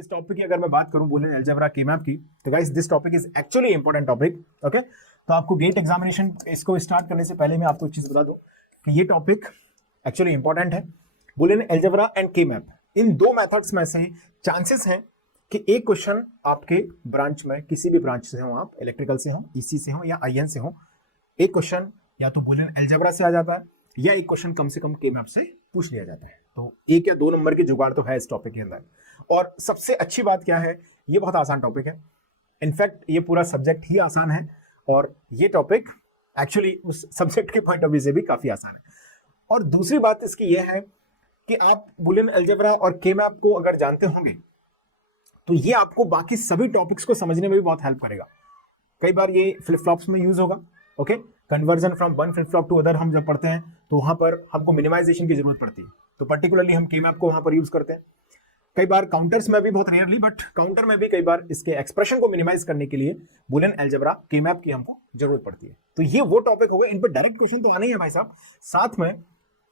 इस टॉपिक की अगर मैं बात करूं बुलियन अलजेब्रा के मैप की, तो guys this topic is actually important topic. Okay, तो आपको गेट एग्जामिनेशन इसको स्टार्ट करने से पहले मैं आपको एक चीज बता दूं कि ये टॉपिक एक्चुअली इंपॉर्टेंट है। बुलियन अलजेब्रा एंड के मैप, इन दो मेथड्स में से चांसेस हैं कि एक क्वेश्चन आपके ब्रांच में, किसी भी ब्रांच से हो आप, इलेक्ट्रिकल से हो, ईसी से हो या आईएन से हो, एक क्वेश्चन या तो बुलियन अलजेब्रा से आ जाता है या एक क्वेश्चन कम से कम के मैप से पूछ लिया जाता है। तो एक या दो नंबर की जुगाड़ तो है इस टॉपिक के अंदर। और सबसे अच्छी बात क्या है, ये बहुत आसान टॉपिक है। इनफैक्ट ये पूरा सब्जेक्ट ही आसान है और ये टॉपिक एक्चुअली उस सब्जेक्ट के पॉइंट ऑफ व्यू से भी काफी आसान है। और दूसरी बात इसकी यह है कि आप बुलियन अलजेब्रा और के मैप को अगर जानते होंगे तो ये आपको बाकी सभी टॉपिक्स को समझने में भी बहुत हेल्प करेगा। कई बार ये फ्लिप फ्लॉप्स में यूज होगा। Okay, conversion from one flip flop to other हम जब पढ़ते हैं तो वहां पर हमको मिनिमाइजेशन की जरूरत पड़ती है, तो पर्टिकुलरली हम के मैप को वहां पर यूज करते हैं। कई बार काउंटर्स में भी, बहुत रेयरली, बट काउंटर में भी कई बार इसके एक्सप्रेशन को मिनिमाइज करने के लिए बुलियन अलजेब्रा के मैप की हमको जरूरत पड़ती है। तो ये वो टॉपिक हो गए, इन पर डायरेक्ट क्वेश्चन तो आने ही है भाई साहब। साथ में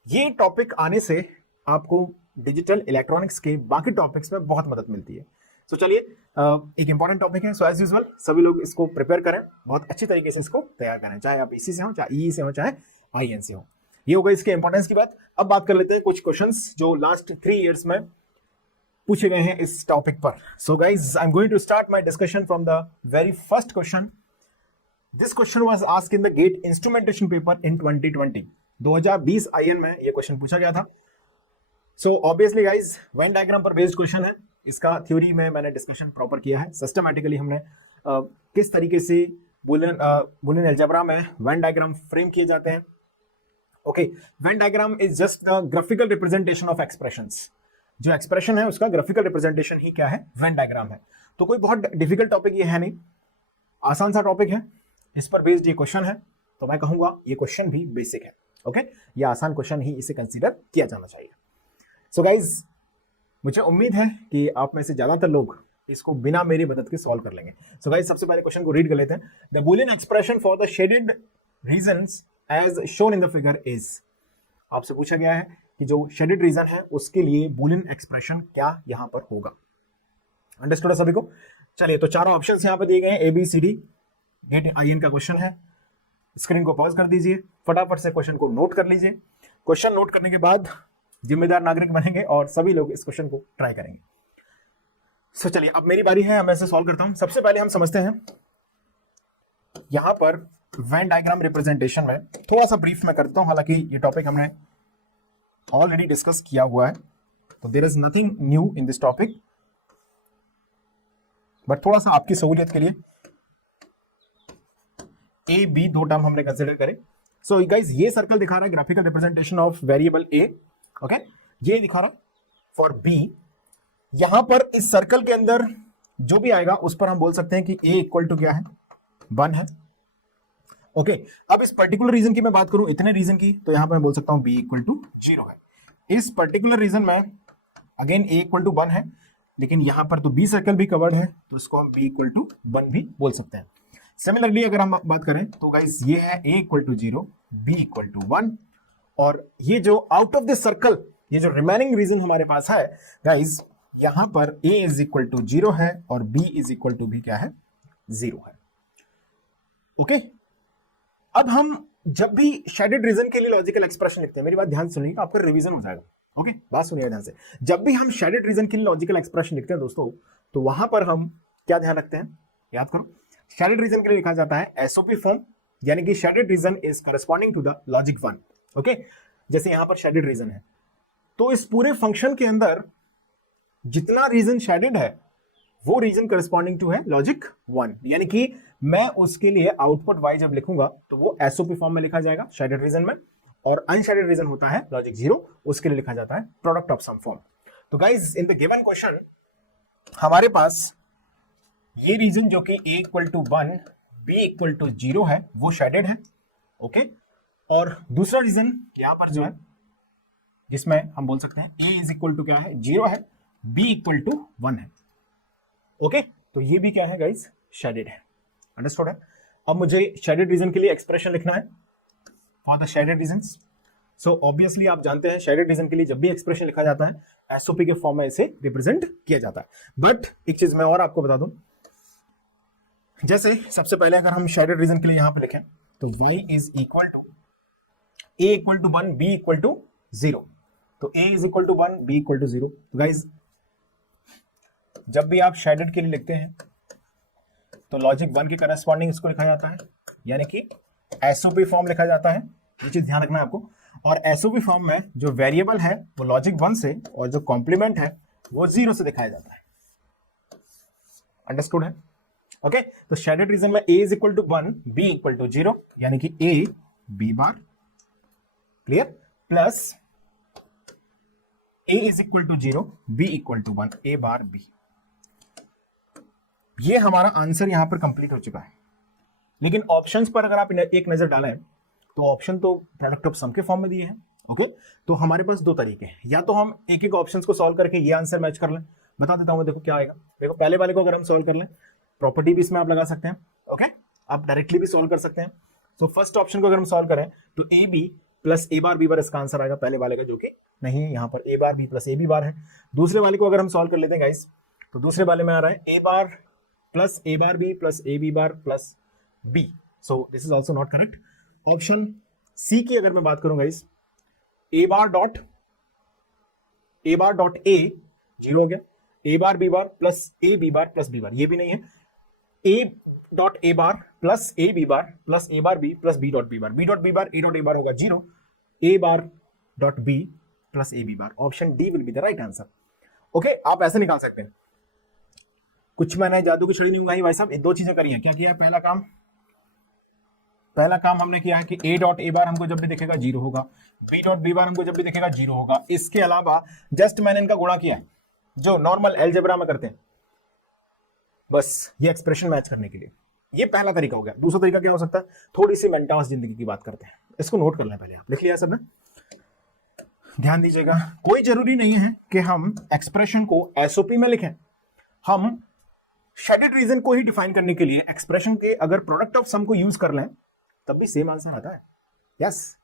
ये टॉपिक आने से आपको डिजिटल इलेक्ट्रॉनिक्स के बाकी टॉपिक्स में बहुत मदद मिलती है। तो चलिए, एक इंपॉर्टेंट टॉपिक है, सो एज यूजुअल सभी लोग इसको प्रिपेयर करें, बहुत अच्छी तरीके से इसको तैयार करें, चाहे आप ईसी से हो, चाहे ई से हो, चाहे आईएन से हो। ये हो गई इसके इंपॉर्टेंस की बात। अब बात कर लेते हैं कुछ क्वेश्चंस जो लास्ट 3 इयर्स में पूछे गए हैं इस टॉपिक पर। So guys, I am going to start my discussion from the very first question. This question was asked in the GATE instrumentation paper in 2020। 2020 IN में ये क्वेश्चन पूछा गया था। So obviously guys, Venn diagram पर based question है। इसका theory में मैंने डिस्कशन प्रॉपर किया है, सिस्टमैटिकली हमने किस तरीके से बुलियन अलजेब्रा में वेन डायग्राम फ्रेम किए जाते हैं। Okay, Venn diagram is just the graphical representation of expressions. जो एक्सप्रेशन है उसका ग्राफिकल रिप्रेजेंटेशन ही क्या है, वेन डायग्राम है। तो कोई बहुत डिफिकल्ट टॉपिक ये है नहीं, आसान सा टॉपिक है। इस पर बेस्ड ये क्वेश्चन है, तो मैं कहूंगा ये क्वेश्चन भी बेसिक है। ओके, ये आसान क्वेश्चन ही इसे कंसीडर किया जाना चाहिए। सो गाइज, मुझे उम्मीद है कि आप में से ज्यादातर लोग इसको बिना मेरी मदद के सॉल्व कर लेंगे। सो गाइस, सबसे पहले क्वेश्चन को रीड कर लेते हैं। The Boolean expression for the shaded regions as shown in the figure is. आपसे पूछा गया है कि जो शेडेड रीजन है उसके लिए बुलियन एक्सप्रेशन क्या यहां पर होगा। अंडरस्टूड सभी को? चलिए, तो चारों ऑप्शंस यहां पर दिए गए हैं, A B C D. GATE IN का क्वेश्चन है। स्क्रीन को पॉज कर दीजिए, फटाफट से क्वेश्चन को नोट कर लीजिए। क्वेश्चन नोट करने के बाद जिम्मेदार नागरिक बनेंगे और सभी लोग इस क्वेश्चन को ट्राई करेंगे। सो चलिए, अब मेरी बारी है, मैं इसे सॉल्व करता हूं। सबसे पहले हम समझते हैं यहां पर वेन डायग्राम रिप्रेजेंटेशन में थोड़ा सा ब्रीफ में करता हूं, हालांकि ये टॉपिक हमने ऑलरेडी डिस्कस किया हुआ है, तो there is nothing new in this topic, but थोड़ा सा आपकी सहूलियत के लिए ए बी दो टर्म हमने कंसिडर करे। सो गाइस, ये सर्कल दिखा रहा है graphical representation of variable A. Okay, ये दिखा रहा फॉर बी। यहां पर इस सर्कल के अंदर जो भी आएगा उस पर हम बोल सकते हैं कि ए इक्वल टू क्या है, 1 है। ओके, अब इस पर्टिकुलर रीजन की मैं बात करूं, इतने रीजन की, तो यहां पर मैं बोल सकता हूं बी इक्वल टू 0 है। इस पर्टिकुलर रीजन में अगेन ए इक्वल टू 1 है, लेकिन यहां पर तो बी सर्कल भी कवर्ड है, तो इसको हम बी इक्वल टू 1 भी बोल सकते हैं। सिमिलरली अगर हम बात करें तो गाइस, ये है A equal to 0, B equal to 1, और ये जो आउट ऑफ दिस सर्कल, ये जो रिमेनिंग रीजन हमारे पास है गाइस, यहां पर a इज इक्वल टू 0 है और b इज इक्वल टू भी क्या है, 0 है। ओके, अब हम जब भी शेडेड रीजन के लिए लॉजिकल एक्सप्रेशन लिखते हैं, मेरी बात ध्यान सुनिएगा, आपका रिवीजन हो जाएगा। ओके, बात सुनिएगा ध्यान से। जब भी हम शेडेड रीजन के लिए लॉजिकल एक्सप्रेशन लिखते हैं दोस्तों, तो वहां पर हम क्या ध्यान रखते हैं, याद करो, शेडेड रीजन के लिए लिखा जाता है एसओपी फॉर्म, यानी कि shaded region is corresponding to the logic 1। Okay, जैसे यहां पर शेडेड रीजन है, तो इस पूरे फंक्शन के अंदर जितना रीजन शेडेड है वो रीजन करस्पॉन्डिंग टू है लॉजिक 1, यानी कि मैं उसके लिए आउटपुट y जब लिखूंगा तो वो एसओपी फॉर्म में लिखा जाएगा शेडेड रीजन में, और अनशेडेड रीजन होता है लॉजिक 0, उसके लिए लिखा जाता है प्रोडक्ट ऑफ सम फॉर्म। तो guys, in the given question हमारे पास ये रीजन जो कि a equal to 1, b equal to 0 है, वो शेडेड है। ओके, और दूसरा रीजन यहाँ पर जो है, जिसमें हम बोल सकते हैं a इज इक्वल टू क्या है, 0 है, b इक्वल टू 1 है। ओके, तो ये भी क्या है गाइस, शेडेड है। अंडरस्टूड है? अब मुझे शेडेड रीजन के लिए एक्सप्रेशन लिखना है for the shaded reasons. So obviously आप जानते हैं शेडेड रीजन के लिए जब भी एक्सप्रेशन लिखा जाता है एसओपी के फॉर्म में इसे रिप्रेजेंट किया जाता है। बट एक चीज मैं और आपको बता दूं, जैसे सबसे पहले अगर हम शेडेड रीजन के लिए यहां पर लिखें तो y is equal to a equal to 1 b equal to 0, तो a is equal to 1 b equal to 0। तो गाइज जब भी आप शेडेड के लिए लिखते हैं तो लॉजिक 1 के करस्पॉन्डिंग इसको लिखा जाता है, यानी कि एसओपी फॉर्म लिखा जाता है। ये चीज ध्यान रखना है आपको। और एसओपी फॉर्म में जो वेरिएबल है वो लॉजिक 1 से और जो कॉम्प्लीमेंट है वो 0 से दिखाया जाता है। अंडरस्टूड है? ओके, तो शेडेड रीजन में a is equal to 1 b equal to 0, यानी कि a b bar, clear, plus a is equal to 0 b equal to 1 a bar b। ये हमारा आंसर यहां पर कंप्लीट हो चुका है। लेकिन ऑप्शंस पर अगर आप एक नजर डालें तो ऑप्शन तो प्रोडक्ट ऑफ सम के फॉर्म में दिए हैं। ओके, तो हमारे पास दो तरीके हैं, या तो हम एक एक ऑप्शंस को सॉल्व करके ये आंसर मैच कर लें। बता देता हूं, देखो क्या आएगा। देखो पहले वाले को अगर हम सॉल्व कर लें, प्रॉपर्टी भी इसमें आप लगा सकते हैं। ओके, आप डायरेक्टली भी सॉल्व कर सकते हैं। सो फर्स्ट ऑप्शन को अगर हम सॉल्व करें तो A B plus A bar B bar इसका आंसर आएगा पहले वाले का, जो कि नहीं, यहाँ पर A bar B plus A B bar है। दूसरे वाले को अगर हम सॉल्व कर लेते हैं गाइस, तो दूसरे वाले में आ रहा है A bar plus A bar B plus A B bar plus B. So this is also not correct. Option C की अगर मैं बात करूं guys, A bar dot A 0 हो गया, A bar B bar plus A B bar plus B bar, ये भी नहीं है। A dot A bar plus A B bar plus A bar B plus B dot B bar, B dot B bar A dot A bar होगा 0, A bar dot B plus A B bar. Option D will be the right answer. Okay, आप ऐसे निकाल सकते हैं। कुछ मैंने जादू की छड़ी नहीं उगाई भाई साहब, दो चीजें करी है। क्या किया है? पहला काम हमने किया है कि ए डॉट ए बार हमको जब भी दिखेगा 0 होगा, बी डॉट बी बार हमको जब भी दिखेगा 0 होगा। इसके अलावा जस्ट मैंने इनका गुणा किया है, जो नॉर्मल अलजेब्रा में करते हैं, बस ये एक्सप्रेशन मैच करने के लिए। ये पहला तरीका हो गया। दूसरा तरीका क्या हो सकता है? थोड़ी सी मेंटास जिंदगी की बात करते हैं। इसको नोट कर लें पहले, आप लिख लिया सब ने? ध्यान दीजिएगा, कोई जरूरी नहीं है कि हम एक्सप्रेशन को एसओपी में लिखें। हम शेडेड रीजन को ही डिफाइन करने के लिए एक्सप्रेशन के अगर प्रोडक्ट ऑफ सम को यूज कर लें तब भी सेम आंसर आता है। यस,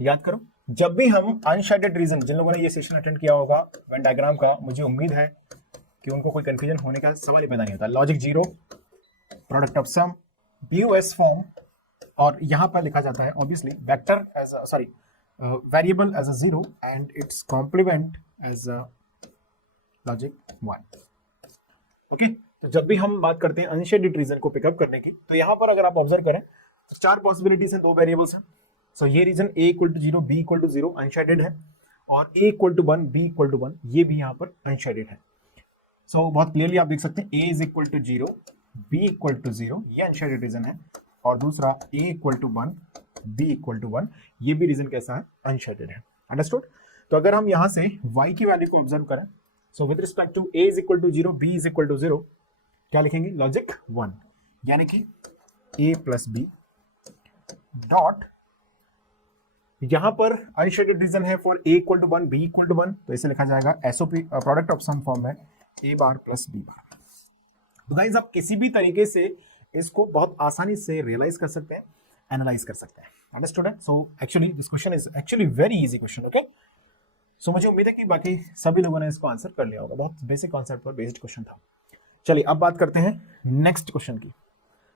याद करो, जब भी हम अनशेडेड रीजन, जिन लोगों ने ये सेशन अटेंड किया होगा वेन डायग्राम का, मुझे उम्मीद है कि उनको कोई कंफ्यूजन होने का सवाल ही पैदा नहीं होता। Logic 0, product of sum, BOS form, और यहां पर लिखा जाता है obviously vector as sorry variable as a 0 and it's complement as a logic 1। Okay, तो जब भी हम बात करते हैं अनशेडेड रीजन को पिकअप करने की, तो यहां पर अगर आप ऑब्जर्व करें तो 4 पॉसिबिलिटीज हैं, 2 वेरिएबल्स हैं। सो ये region a equal to 0 b equal to 0 unshaded है, और a equal to 1 b equal to 1 ये भी यहाँ पर अनशेडेड है। सो बहुत क्लियरली आप देख सकते हैं a is equal to 0 b equal to 0 ये अनशेडेड रीजन है, और दूसरा a equal to 1 b equal to 1 ये भी रीजन कैसा है? अनशेडेड है। अंडरस्टूड? तो अगर हम यहाँ से y की वैल्यू को ऑब्जर्व करें, so with respect to a is equal to 0 b is equal to 0 क्या लिखेंगे? लॉजिक 1, यानी कि a प्लस बी डॉट, यहां पर अनशेडेड रीजन है for a equal to 1 b equal to 1, तो इसे लिखा जाएगा SOP product of sum form है a bar plus b bar. तो गाइस आप किसी भी तरीके से इसको बहुत आसानी से रियलाइज कर सकते हैं, एनालाइज कर सकते हैं। अंडरस्टूड है? So actually this question is actually very easy question. Okay, so मुझे उम्मीद है कि बाकी सभी लोगों ने इसको आंसर कर लिया होगा। बहुत बेसिक कॉन्सेप्ट पर बेस्ड क्वेश्चन था। चलिए अब बात करते हैं नेक्स्ट क्वेश्चन की।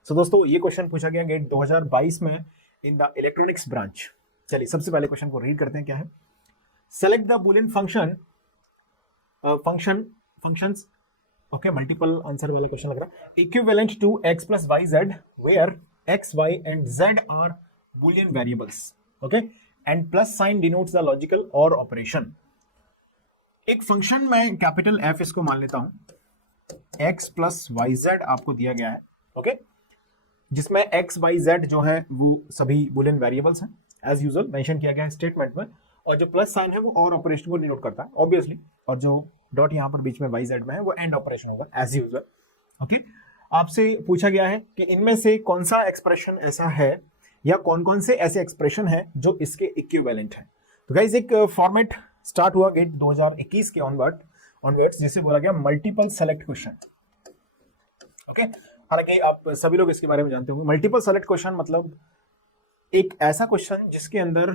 सो दोस्तों ये क्वेश्चन पूछा गया गेट 2022 में इन द इलेक्ट्रॉनिक्स ब्रांच। चलिए सबसे पहले क्वेश्चन को रीड करते हैं। क्या है? Select the Boolean functions. Okay, multiple answer वाला क्वेश्चन लग रहा है। Equivalent to x plus y z where x, y and z are Boolean variables. Okay, and plus sign denotes the logical or operation. एक function में capital F इसको मान लेता हूं, x प्लस वाई जेड आपको दिया गया है। ओके, जिसमें x, y, z जो है वो सभी बुलियन वेरिएबल्स हैं, एज यूजुअल मेंशन किया गया है स्टेटमेंट में, और जो प्लस साइन है वो और ऑपरेशन को डिनोट करता है ऑब्वियसली, और जो डॉट यहाँ पर बीच में वाई जेड में है वो एंड ऑपरेशन होगा एज यूजुअल। ओके, आपसे पूछा गया है कि इनमें से कौन सा एक्सप्रेशन ऐसा है या कौन कौन से ऐसे एक्सप्रेशन है जो इसके इक्विवेलेंट है। तो गाइस एक फॉर्मेट स्टार्ट हुआ गेट 2021 के ऑनवर्ड्स, जिसे बोला गया मल्टीपल सेलेक्ट क्वेश्चन। ओके, हालांकि आप सभी लोग इसके बारे में जानते होंगे। मल्टीपल सेलेक्ट क्वेश्चन मतलब एक ऐसा क्वेश्चन जिसके अंदर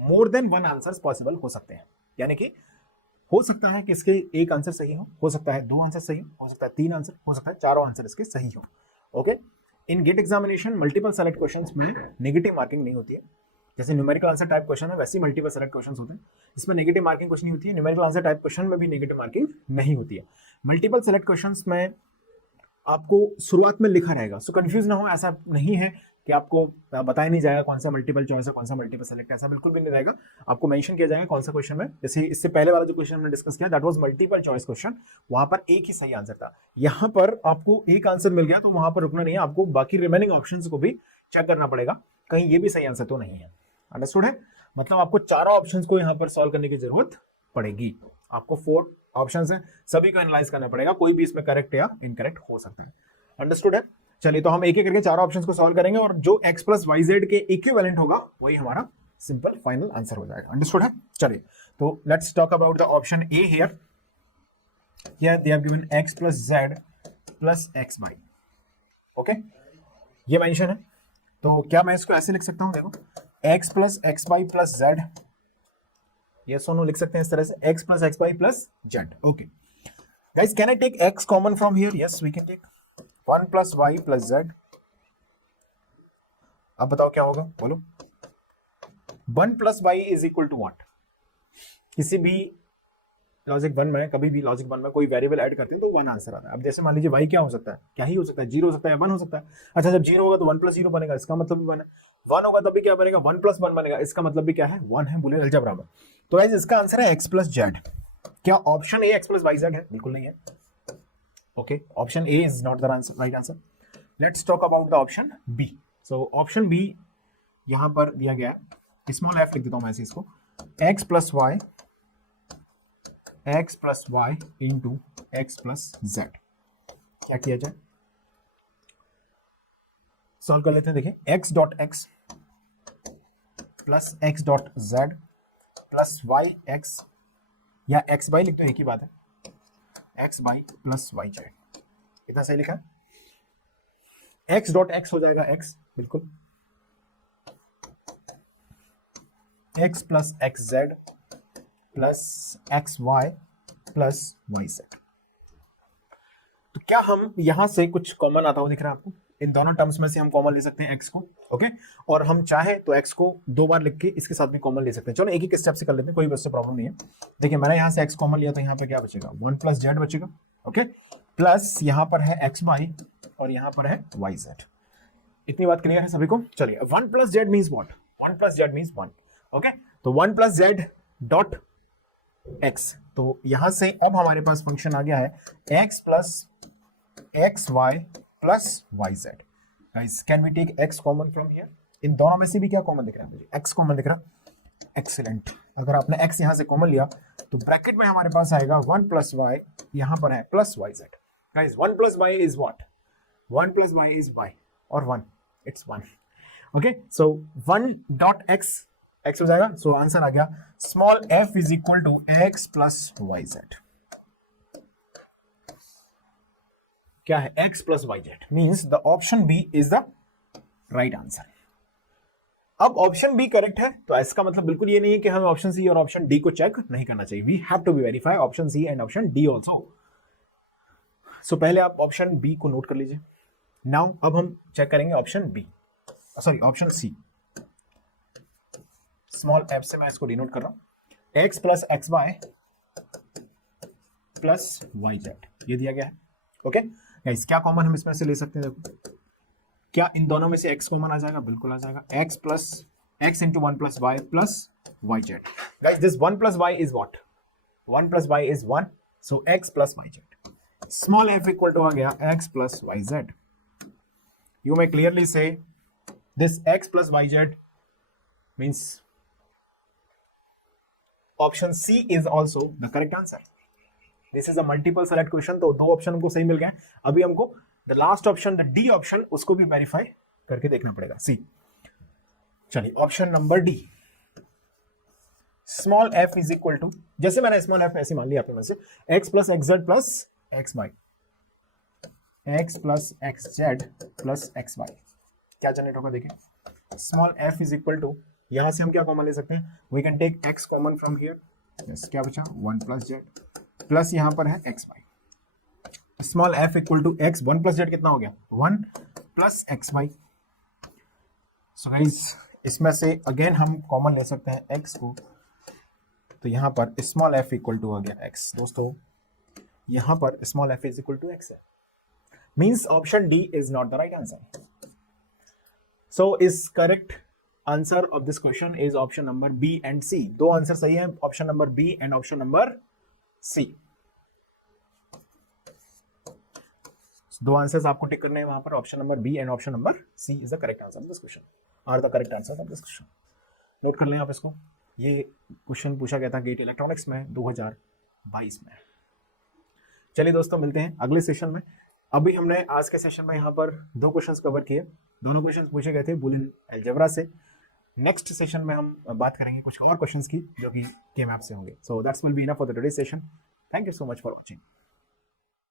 more than one answers possible हो सकते हैं, यानी कि हो सकता है कि इसके एक आंसर सही हो सकता है दो आंसर सही हो सकता है तीन आंसर, हो सकता है चारों आंसर इसके सही हो। Okay, in GATE examination multiple select questions में नेगेटिव मार्किंग नहीं होती है। जैसे न्यूमेरिकल आंसर टाइप क्वेश्चन है वैसे ही मल्टीपल सेलेक्ट क्वेश्चंस होते हैं, इसमें नेगेटिव मार्किंग कुछ नहीं होती है। न्यूमेरिकल आंसर टाइप क्वेश्चन में भी नेगेटिव मार्किंग नहीं होती है। मल्टीपल सेलेक्ट क्वेश्चंस में आपको शुरुआत में लिखा रहेगा, सो कंफ्यूज ना हो, ऐसा नहीं है कि आपको बताया नहीं जाएगा कौन सा मल्टीपल चॉइस है कौन सा मल्टीपल सेलेक्ट, ऐसा बिल्कुल भी नहीं रहेगा। आपको मेंशन किया जाएगा कौन सा क्वेश्चन में, जैसे इससे पहले वाला जो क्वेश्चन हमने डिस्कस किया that was multiple choice question, वहां पर एक ही सही आंसर था। यहां पर आपको एक आंसर मिल गया तो वहां पर रुकना नहीं है, आपको बाकी रिमेनिंग ऑप्शंस को भी चेक करना पड़ेगा कहीं ये भी सही आंसर तो नहीं है। अंडरस्टूड है? मतलब आपको चारों ऑप्शंस को यहां पर सॉल्व करने की जरूरत पड़ेगी। आपको 4 ऑप्शंस हैं, सभी को एनालाइज करना पड़ेगा, कोई भी इसमें करेक्ट या इनकरेक्ट हो सकता है। अंडरस्टूड है? चलिए, तो हम एक एक करके चारों ऑप्शंस को सॉल्व करेंगे और जो x प्लस वाई जेड के इक्विवेलेंट होगा वही हमारा सिंपल फाइनल आंसर हो जाएगा। अंडरस्टूड है? चलिए, तो let's talk about the option A here. Here they have given x plus z plus x y. Okay, ये मेंशन है, तो क्या मैं इसको ऐसे लिख सकता हूं? देखो, x plus x y plus z, ये सोनो लिख सकते हैं इस तरह से, x plus x y plus z. Okay guys, can I take x common from here? Yes, we can take 1 plus y plus z. अब बताओ क्या होगा, बोलो। 1 plus y is equal to what? किसी भी लॉजिक 1 में, कभी भी लॉजिक 1 में कोई वेरिएबल ऐड करते हैं तो 1 आंसर आता है। अब जैसे मान लीजिए वाई क्या हो सकता है, क्या ही हो सकता है, 0 हो सकता है या 1 हो सकता है। अच्छा, जब 0 होगा तो 1 प्लस 0 बनेगा, इसका मतलब भी 1 है। 1 होगा तब भी क्या बनेगा, 1 प्लस 1 बनेगा, इसका मतलब भी क्या है, 1 है, बुलियन अलजेब्रा में। तो गाइस इसका आंसर है x प्लस जेड। क्या option A x plus y z है? बिल्कुल नहीं है। Okay, option A is not the right answer. Let's talk about the option B. So option B यहां पर दिया गया है, स्मॉल एफ लिख देता हूं मैं इसको, x plus y into x plus z. क्या किया जाए, सॉल्व कर लेते हैं। देखिए, x dot x plus x dot z plus y x, या एक्स बाई लिख दो, एक ही बात है, x y plus y z. कितना सही लिखा है? x डॉट एक्स हो जाएगा x, बिल्कुल, x plus x z plus x y plus y z. तो क्या हम यहां से कुछ कॉमन आता हुआ दिख रहा है आपको? इन दोनों टर्म्स में से हम कॉमन ले सकते हैं x को। ओके, और हम चाहे तो x को 2 बार लिख के इसके साथ में कॉमन ले सकते हैं। चलो एक एक स्टेप से कर लेते हैं, कोई वैसे प्रॉब्लम नहीं है। देखिए, मैंने यहां से x कॉमन लिया तो यहां पे क्या बचेगा, 1 प्लस जेड बचेगा। ओके, प्लस यहां पर है एक्स वाई और यहां पर है वाई जेड। इतनी बात क्लियर है सभी को? चलिए, 1 plus Z means what? 1 plus Z means 1। Okay, तो 1 प्लस जेड डॉट एक्स, तो यहां से अब हमारे पास फंक्शन आ गया है x plus x y plus y z. Guys, can we take x common from here? इन दोनों में से भी क्या कॉमन दिख रहा है मुझे? x कॉमन दिख रहा। एक्सीलेंट, अगर आपने x यहां से कॉमन लिया तो ब्रैकेट में हमारे पास आएगा 1 प्लस वाई, यहां पर है plus y z. Guys, 1 plus y is what? 1 plus y is y, और 1 it's 1। Okay, so 1 dot x हो जाएगा, सो आंसर आ गया small f is equal to x plus y z. क्या है? x plus y z means the option B is the right answer. अब option B correct है तो इसका मतलब बिल्कुल ये नहीं है कि हमें ऑप्शन सी और ऑप्शन डी को चेक नहीं करना चाहिए। We have to be verify option C and option D also. So पहले आप ऑप्शन बी को नोट कर लीजिए। नाउ अब हम चेक करेंगे option B, sorry option C. Small f से मैं इसको डिनोट कर रहा हूं, x plus x y plus y z, ये दिया गया है। ओके गाइस, क्या कॉमन हम इसमें से ले सकते हैं? देखो, क्या इन दोनों में से x कॉमन आ जाएगा? बिल्कुल आ जाएगा, x plus x into 1 plus y plus y z. Guys, this 1 plus y is what? 1 plus y is 1, so x plus y z. Small f equal to आ गया x plus y z. You may clearly से this x plus y z means option C is also the correct answer. This is a multiple select question, तो 2 option हमको सही मिल गए। अभी हमको the last option, the D option, उसको भी वेरीफाई करके देखना पड़ेगा। सी, चलिए option number D, small f is equal to, जैसे मैंने स्मॉल f ऐसे मान लिया आपके मन से, x plus x z plus x y, x plus x z plus x y. क्या जनरेट होगा देखिए, small f is equal to यहां से हम क्या कॉमन ले सकते हैं, we can take x common from here, yes क्या बचा 1 प्लस जेड प्लस यहां पर है x y, small f equal to x, 1 plus z कितना हो गया 1 plus x y. So guys इसमें से अगेन हम कॉमन ले सकते हैं x को, तो यहां पर स्मॉल f इक्वल टू हो गया x। दोस्तों यहां पर small f is equal to x है, means option D is not the right answer. So is correct answer of this question is option number B and C. दो answer सही है, option number B and option number C. दो answers आपको tick करने हैं वहां पर, option number B and option number C is the correct answer of this question, are the correct answer of this question. Note कर लें आप इसको, ये क्वेश्चन पूछा गया था गेट इलेक्ट्रॉनिक्स में 2022 में। चलिए दोस्तों मिलते हैं अगले सेशन में। अभी हमने आज के सेशन में यहाँ पर दो क्वेश्चंस कवर किए, दोनों क्वेश्चंस पूछे गए थे बूलियन अलजेब्रा से। नेक्स्ट सेशन में हम बात करेंगे कुछ और क्वेश्चंस की जो कि के मैप से होंगे। So that's will be enough for the today session. Thank you so much for watching.